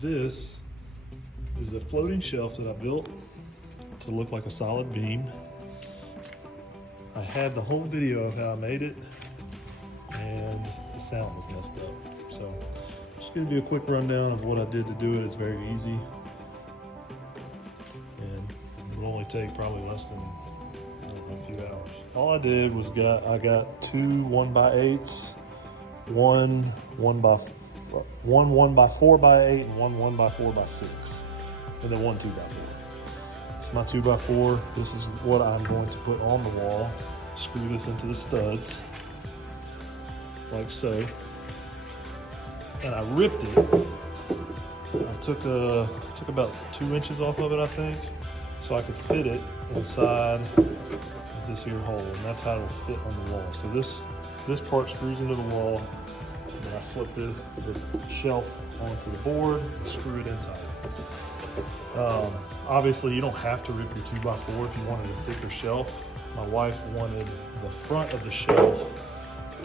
This is a floating shelf that I built to look like a solid beam. I had the whole video of how I made it, and the sound was messed up. So just gonna do a quick rundown of what I did to do it. It's very easy, and it will only take probably less than a few hours. All I did was I got two 1x8's, one 1x4x8, and one 1x4x6, and then one 2x4. It's my 2x4. This is what I'm going to put on the wall. Screw this into the studs, like so. And I ripped it. I took about 2 inches off of it, I think, so I could fit it inside of this here hole, and that's how it'll fit on the wall. So this part screws into the wall, and I slip the shelf onto the board and screw it in tight. Obviously, you don't have to rip your 2x4 if you wanted a thicker shelf. My wife wanted the front of the shelf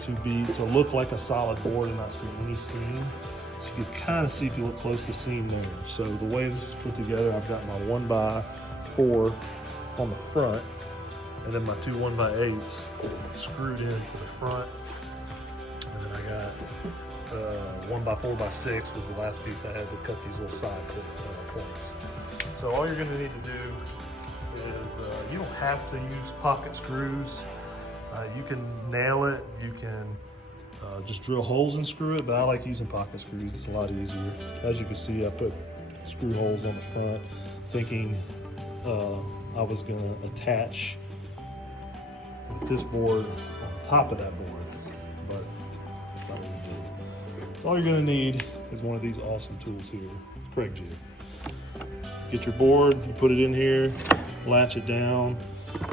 to look like a solid board and not see any seam. So you can kind of see if you look close to seam there. So the way this is put together, I've got my 1x4 on the front, and then my two 1x8's screwed into the front, and then I got 1x4x6 was the last piece I had to cut these little side points. So all you're going to need to do is, you don't have to use pocket screws. You can nail it, you can just drill holes and screw it, but I like using pocket screws. It's a lot easier. As you can see, I put screw holes on the front, thinking I was going to attach with this board on top of that board, but that's not what we do. So all you're going to need is one of these awesome tools here, Kreg jig. Get your board, you put it in here, latch it down.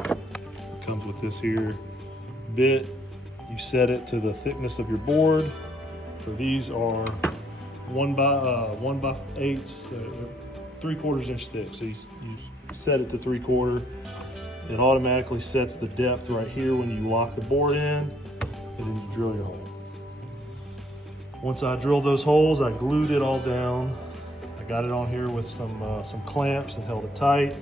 It comes with this here bit. You set it to the thickness of your board. So these are 1x8's, 3/4 inch thick. So you set it to 3/4. It automatically sets the depth right here when you lock the board in, and then you drill your hole. Once I drilled those holes, I glued it all down. I got it on here with some clamps and held it tight.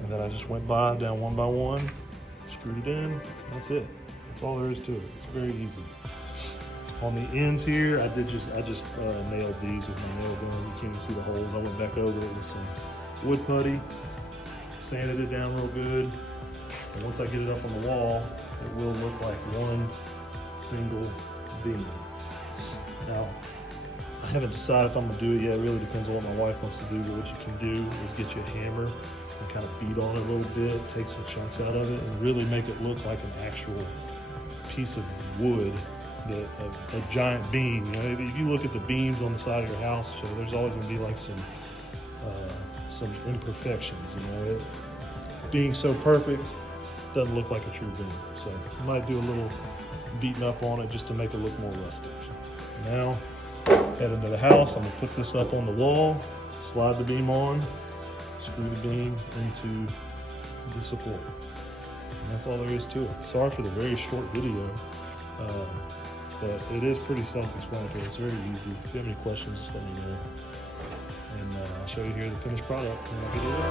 And then I just went down one by one, screwed it in. That's it. That's all there is to it. It's very easy. On the ends here, I just nailed these with my nail gun. You can't even see the holes. I went back over it with some wood putty, sanded it down real good. And once I get it up on the wall, it will look like one single beam. Now, I haven't decided if I'm gonna do it yet. It really depends on what my wife wants to do, but what you can do is get you a hammer and kind of beat on it a little bit, take some chunks out of it, and really make it look like an actual piece of wood, a giant beam. You know, if you look at the beams on the side of your house, so there's always gonna be like some imperfections, you know. It being so perfect doesn't look like a true beam. So you might do a little beating up on it just to make it look more rustic. Now, head into the house. I'm gonna put this up on the wall, slide the beam on, screw the beam into the support. And that's all there is to it. Sorry for the very short video, but it is pretty self-explanatory. It's very easy. If you have any questions, just let me know. And I'll show you here the finished product when I get it up.